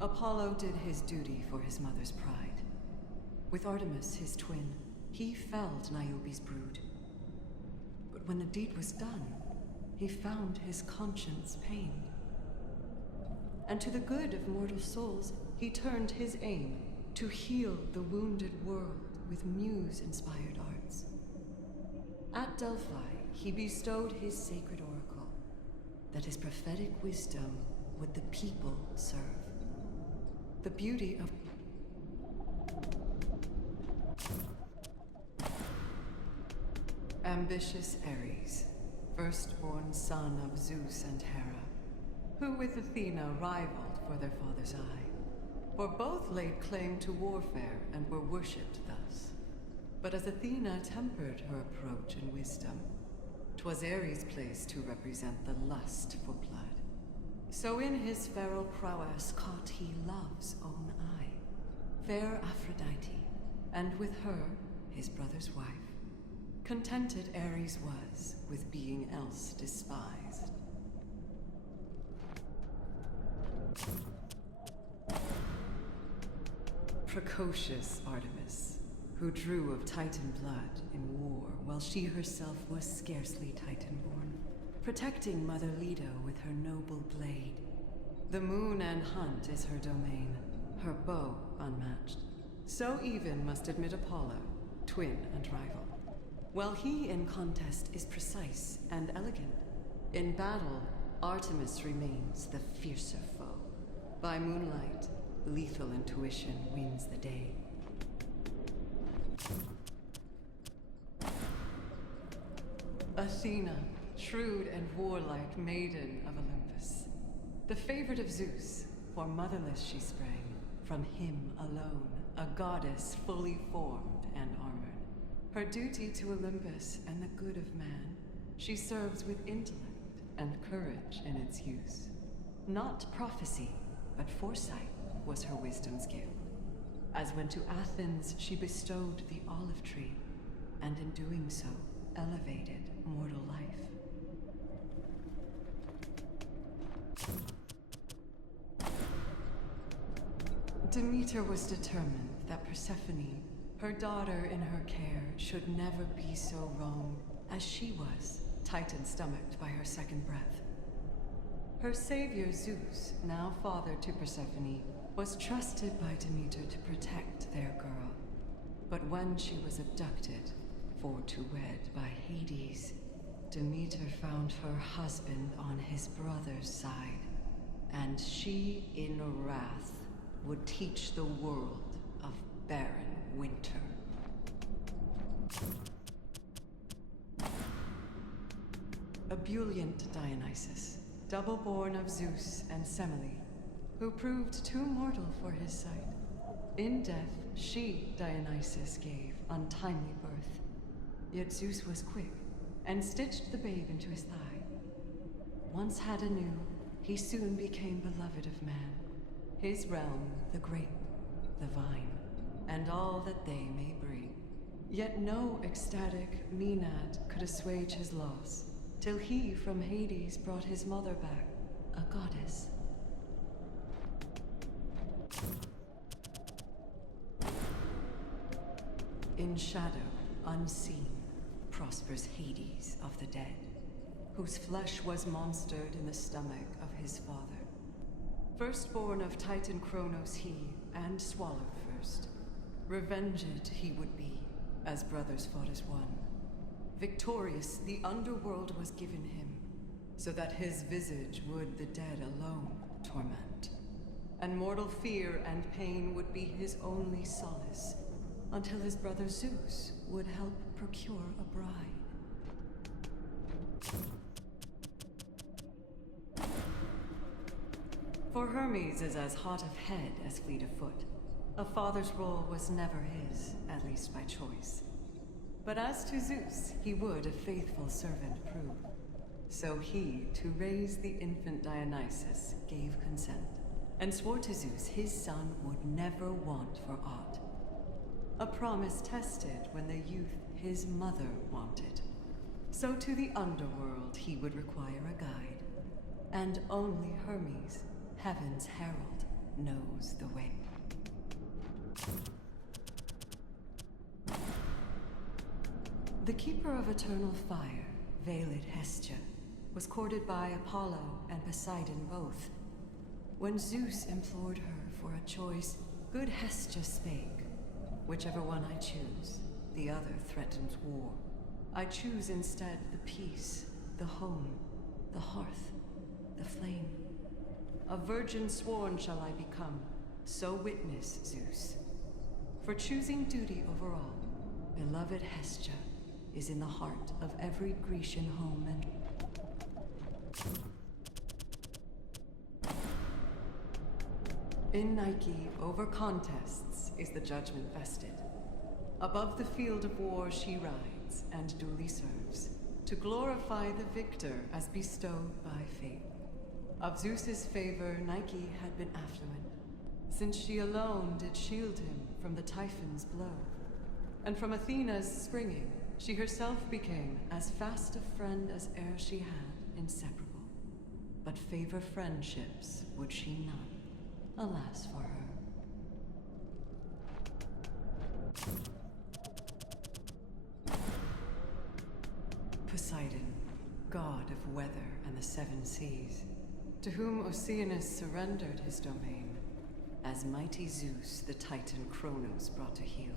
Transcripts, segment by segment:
Apollo did his duty for his mother's pride. With Artemis, his twin, he felled Niobe's brood. But when the deed was done, he found his conscience pained. And to the good of mortal souls, he turned his aim to heal the wounded world with muse-inspired arts. At Delphi, he bestowed his sacred oracle, that his prophetic wisdom would the people serve. The beauty of ambitious Ares, firstborn son of Zeus and Hera, who with Athena rivaled for their father's eye. For both laid claim to warfare and were worshipped thus. But as Athena tempered her approach in wisdom, 'twas Ares' place to represent the lust for blood. So in his feral prowess caught he love's own eye, fair Aphrodite, and with her, his brother's wife. Contented Ares was with being else despised. Precocious Artemis, who drew of Titan blood in war while she herself was scarcely Titan-born, protecting Mother Leto with her noble blade. The moon and hunt is her domain, her bow unmatched. So even must admit Apollo, twin and rival. While he in contest is precise and elegant, in battle, Artemis remains the fiercer foe. By moonlight, lethal intuition wins the day. Athena, shrewd and warlike maiden of Olympus. The favorite of Zeus, for motherless she sprang, from him alone, a goddess fully formed and armored. Her duty to Olympus and the good of man, she serves with intellect and courage in its use. Not prophecy, but foresight was her wisdom's gift. As when to Athens she bestowed the olive tree, and in doing so, elevated mortal life. Demeter was determined that Persephone, her daughter in her care, should never be so wrong as she was, Titan-stomached by her second breath. Her savior Zeus, now father to Persephone, was trusted by Demeter to protect their girl. But when she was abducted, for to wed by Hades, Demeter found her husband on his brother's side, and she, in wrath, would teach the world of barren winter. Ebullient Dionysus, double-born of Zeus and Semele, who proved too mortal for his sight. In death, she, Dionysus, gave untimely birth. Yet Zeus was quick, and stitched the babe into his thigh. Once had anew, he soon became beloved of man. His realm, the grape, the vine, and all that they may bring. Yet no ecstatic Maenad could assuage his loss, till he from Hades brought his mother back, a goddess. In shadow, unseen, prospers Hades of the dead, whose flesh was monstered in the stomach of his father. Firstborn of Titan Kronos he, and swallowed first. Revenged he would be, as brothers fought as one. Victorious, the underworld was given him, so that his visage would the dead alone torment. And mortal fear and pain would be his only solace, until his brother Zeus would help procure a bride. For Hermes is as hot of head as fleet of foot. A father's role was never his, at least by choice. But as to Zeus, he would a faithful servant prove. So he, to raise the infant Dionysus, gave consent, and swore to Zeus his son would never want for aught. A promise tested when the youth his mother wanted. So to the underworld he would require a guide, and only Hermes, heaven's herald, knows the way. The Keeper of Eternal Fire, veiled Hestia, was courted by Apollo and Poseidon both. When Zeus implored her for a choice, good Hestia spake. Whichever one I choose, the other threatens war. I choose instead the peace, the home, the hearth, the flame. A virgin sworn shall I become, so witness, Zeus. For choosing duty over all, beloved Hestia is in the heart of every Grecian home and... In Nike, over contests is the judgment vested. Above the field of war she rides and duly serves, to glorify the victor as bestowed by fate. Of Zeus's favor Nike had been affluent, since she alone did shield him from the Typhon's blow. And from Athena's springing, she herself became as fast a friend as e'er she had, inseparable. But favor friendships would she none, alas for her. Poseidon, god of weather and the seven seas, to whom Oceanus surrendered his domain, as mighty Zeus the Titan Kronos brought to heel.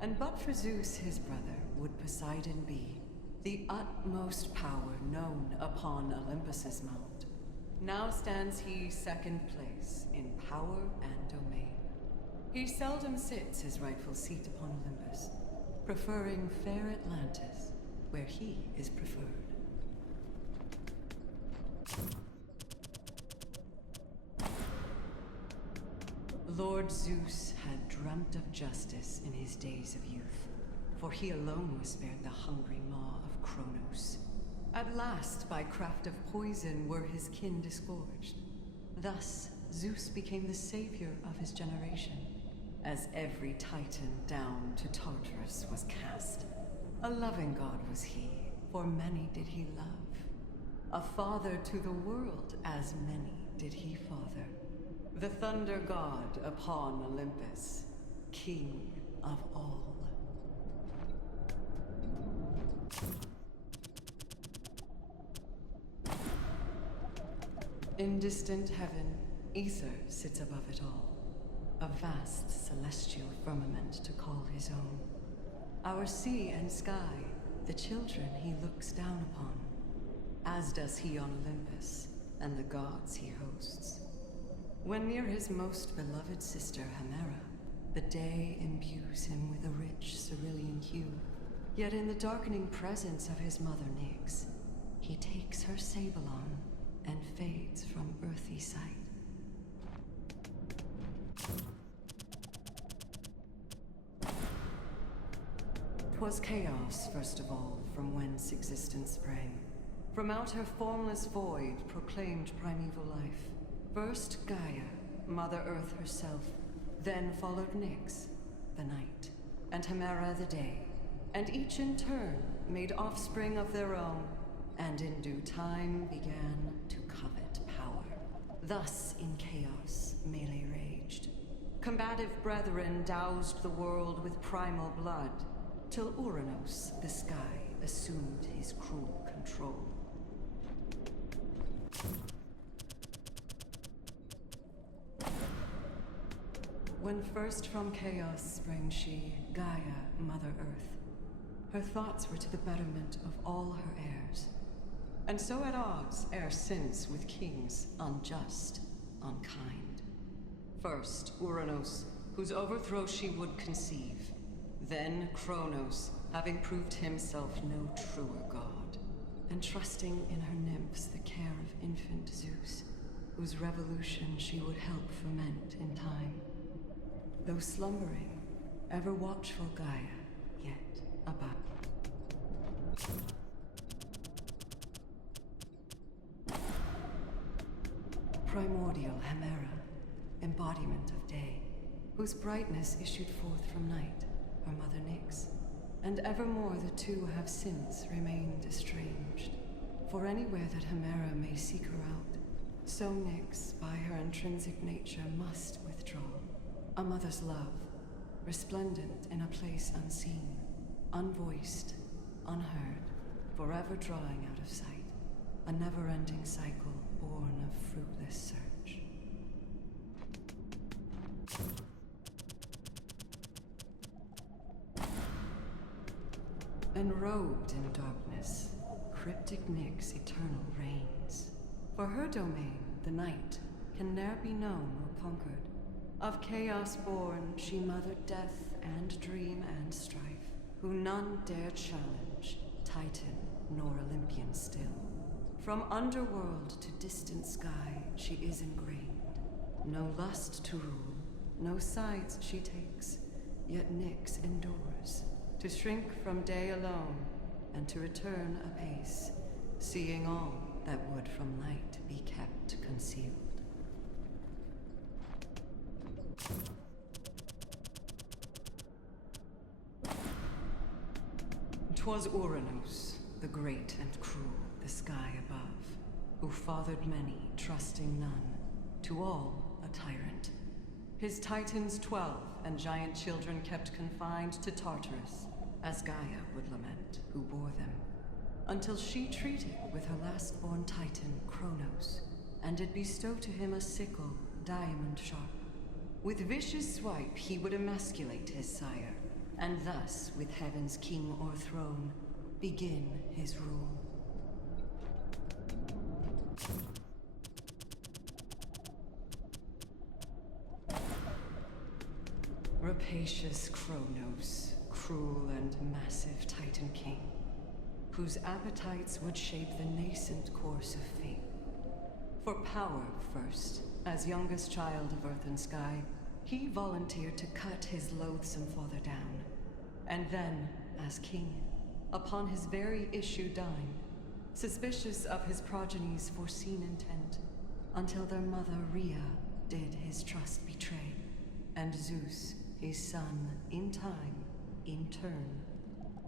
And but for Zeus his brother, would Poseidon be the utmost power known upon Olympus's mount. Now stands he second place in power and domain. He seldom sits his rightful seat upon Olympus, preferring fair Atlantis, where he is preferred. Lord Zeus had dreamt of justice in his days of youth, for he alone was spared the hungry maw of Kronos. At last, by craft of poison, were his kin disgorged. Thus, Zeus became the savior of his generation, as every Titan down to Tartarus was cast. A loving god was he, for many did he love. A father to the world, as many did he father. The thunder god upon Olympus, king of all. In distant heaven, Ether sits above it all, a vast celestial firmament to call his own. Our sea and sky, the children he looks down upon, as does he on Olympus and the gods he hosts. When near his most beloved sister Hemera, the day imbues him with a rich cerulean hue. Yet in the darkening presence of his mother Nyx, he takes her sable on and fades from earthy sight. 'Twas chaos, first of all, from whence existence sprang. From out her formless void proclaimed primeval life. First Gaia, Mother Earth herself, then followed Nyx, the night, and Hemera the day, and each in turn made offspring of their own, and in due time began to covet power. Thus in chaos melee raged. Combative brethren doused the world with primal blood, till Uranus, the sky, assumed his cruel control. When first from chaos sprang she, Gaia, Mother Earth, her thoughts were to the betterment of all her heirs, and so at odds ere since with kings unjust, unkind. First Uranus, whose overthrow she would conceive, then Kronos, having proved himself no truer god, and trusting in her nymphs the care of infant Zeus, whose revolution she would help foment in time. Though slumbering, ever watchful Gaia, yet above. Primordial Hemera, embodiment of day, whose brightness issued forth from night, her mother Nyx, and evermore the two have since remained estranged. For anywhere that Hemera may seek her out, So Nyx, by her intrinsic nature, must withdraw. A mother's love, resplendent in a place unseen, unvoiced, unheard, forever drawing out of sight. A never-ending cycle born of fruitless search. Enrobed in darkness, cryptic Nyx eternal reigns. For her domain, the night, can ne'er be known or conquered. Of chaos born, she mothered death and dream and strife, who none dare challenge, Titan nor Olympian still. From underworld to distant sky, she is ingrained. No lust to rule, no sides she takes, yet Nyx endures, to shrink from day alone, and to return apace, seeing all that would from light be kept concealed. 'Twas Uranus, the great and cruel, the sky above, who fathered many, trusting none, to all a tyrant. His Titans 12 and giant children kept confined to Tartarus, as Gaia would lament, who bore them, until she treated with her last-born Titan, Kronos, and did bestow to him a sickle, diamond sharp. With vicious swipe he would emasculate his sire, and thus, with heaven's king o'erthrown, begin his rule. Rapacious Kronos, cruel and massive Titan king, whose appetites would shape the nascent course of fate. For power first, as youngest child of earth and sky, he volunteered to cut his loathsome father down. And then, as king, upon his very issue dying, suspicious of his progeny's foreseen intent, until their mother Rhea did his trust betray, and Zeus, his son, in time, in turn,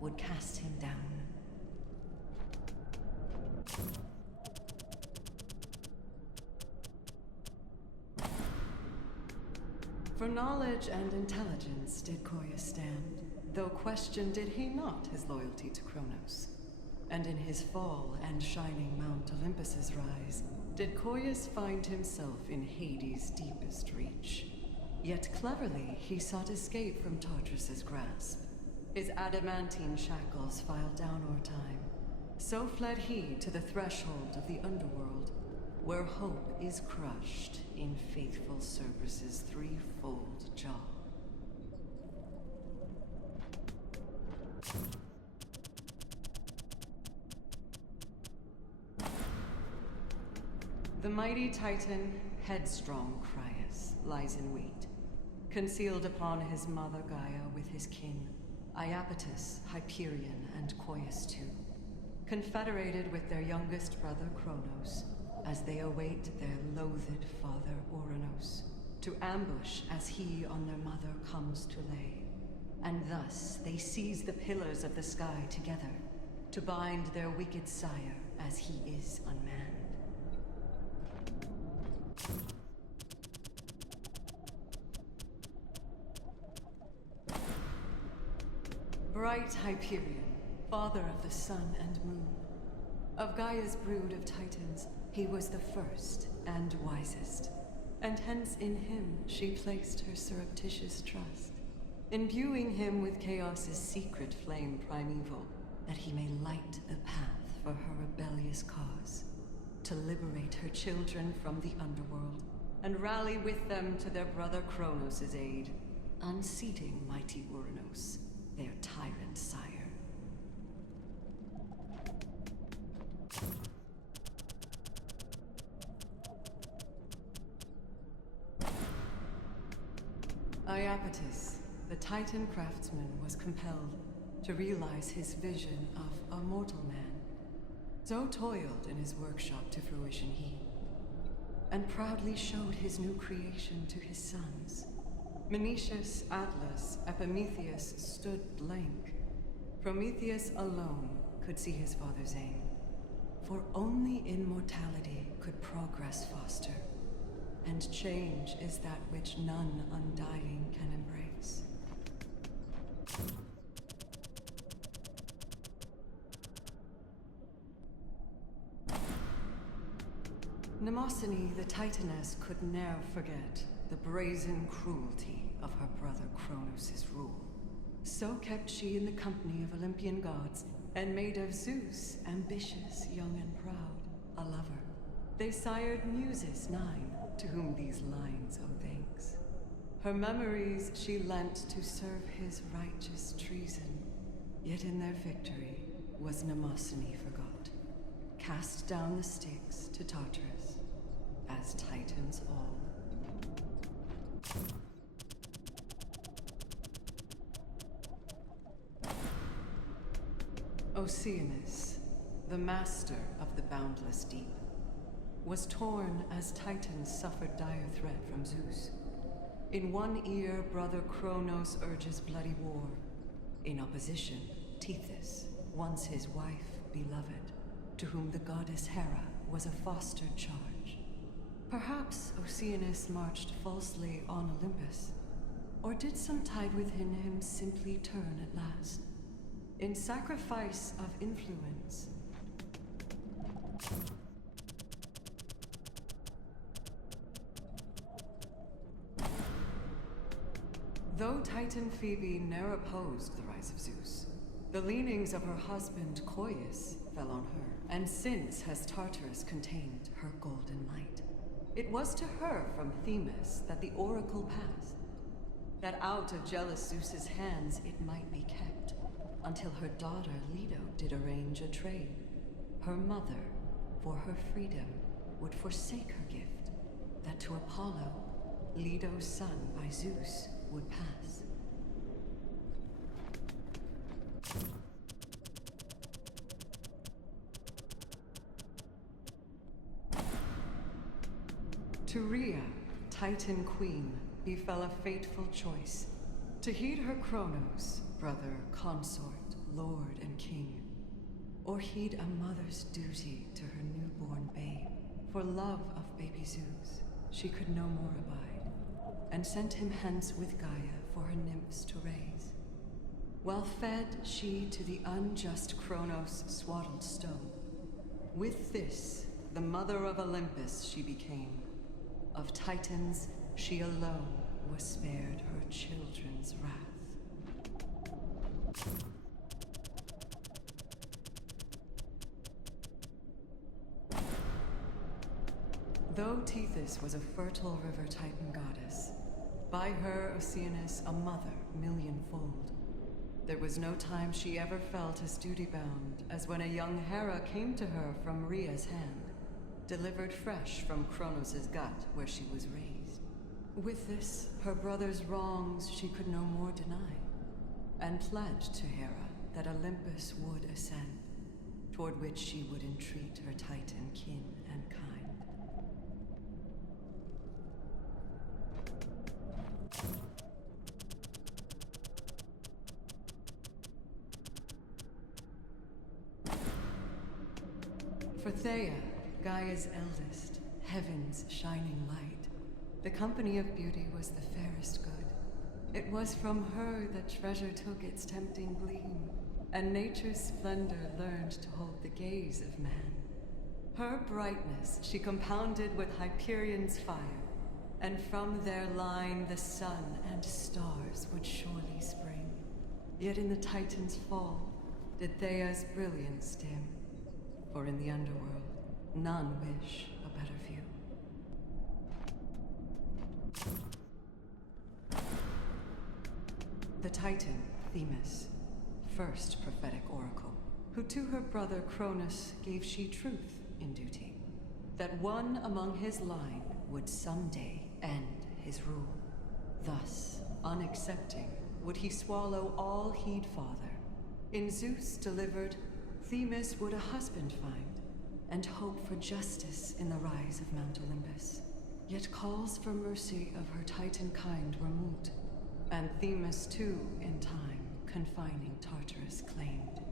would cast him down. For knowledge and intelligence did Koya stand, though questioned did he not his loyalty to Kronos. And in his fall and shining Mount Olympus's rise, did Koyas find himself in Hades' deepest reach. Yet cleverly he sought escape from Tartarus' grasp. His adamantine shackles filed down o'er time. So fled he to the threshold of the underworld, where hope is crushed in faithful Cerberus' threefold jaw. The mighty Titan, headstrong Crius, lies in wait, concealed upon his mother Gaia with his kin, Iapetus, Hyperion, and Koius too, confederated with their youngest brother Kronos, as they await their loathed father Uranus, to ambush as he on their mother comes to lay. And thus they seize the pillars of the sky together, to bind their wicked sire as he is unmanned. Bright Hyperion, father of the sun and moon, of Gaia's brood of titans, he was the first and wisest, and hence in him she placed her surreptitious trust, imbuing him with Chaos's secret flame primeval, that he may light the path for her rebellious cause, to liberate her children from the underworld, and rally with them to their brother Kronos' aid, unseating mighty Uranus, their tyrant sire. Iapetus, the Titan craftsman, was compelled to realize his vision of a mortal man. So toiled in his workshop to fruition he, and proudly showed his new creation to his sons. Menetius, Atlas, Epimetheus stood blank. Prometheus alone could see his father's aim. For only immortality could progress foster, and change is that which none undying can embrace. Mnemosyne the Titaness could ne'er forget the brazen cruelty of her brother Kronos' rule. So kept she in the company of Olympian gods, and made of Zeus, ambitious, young and proud, a lover. They sired Muses 9, to whom these lines owe thanks. Her memories she lent to serve his righteous treason, yet in their victory was Mnemosyne forgot, cast down the Styx to Tartarus, as Titans all. Oceanus, the master of the boundless deep, was torn as Titans suffered dire threat from Zeus. In one ear, brother Kronos urges bloody war. In opposition, Tethys, once his wife beloved, to whom the goddess Hera was a fostered charge. Perhaps Oceanus marched falsely on Olympus, or did some tide within him simply turn at last? In sacrifice of influence. Though Titan Phoebe ne'er opposed the rise of Zeus, the leanings of her husband Coeus fell on her, and since has Tartarus contained her golden light. It was to her from Themis that the oracle passed, that out of jealous Zeus's hands it might be kept, until her daughter Leto did arrange a trade. Her mother, for her freedom, would forsake her gift, that to Apollo, Leto's son by Zeus, would pass. To Rhea, Titan Queen, befell a fateful choice, to heed her Kronos, brother, consort, lord, and king, or heed a mother's duty to her newborn babe. For love of baby Zeus, she could no more abide, and sent him hence with Gaia for her nymphs to raise. While fed she to the unjust Kronos' swaddled stone. With this, the mother of Olympus she became. Of Titans, she alone was spared her children's wrath. Though Tethys was a fertile river Titan goddess, by her Oceanus a mother millionfold. There was no time she ever felt as duty-bound as when a young Hera came to her from Rhea's hand, delivered fresh from Kronos' gut where she was raised. With this, her brother's wrongs she could no more deny, and pledged to Hera that Olympus would ascend, toward which she would entreat her Titan kin and kind. For Theia, Gaia's eldest, heaven's shining light, the company of beauty was the fairest good. It was from her that treasure took its tempting gleam, and nature's splendor learned to hold the gaze of man. Her brightness she compounded with Hyperion's fire, and from their line the sun and stars would surely spring. Yet in the Titan's fall did Theia's brilliance dim, for in the underworld none wish a better view. The Titan, Themis, first prophetic oracle, who to her brother Cronus gave she truth in duty, that one among his line would someday end his rule. Thus, unaccepting, would he swallow all he'd father. In Zeus delivered, Themis would a husband find, and hope for justice in the rise of Mount Olympus. Yet calls for mercy of her Titan kind were moot, and Themis too, in time, confining Tartarus claimed.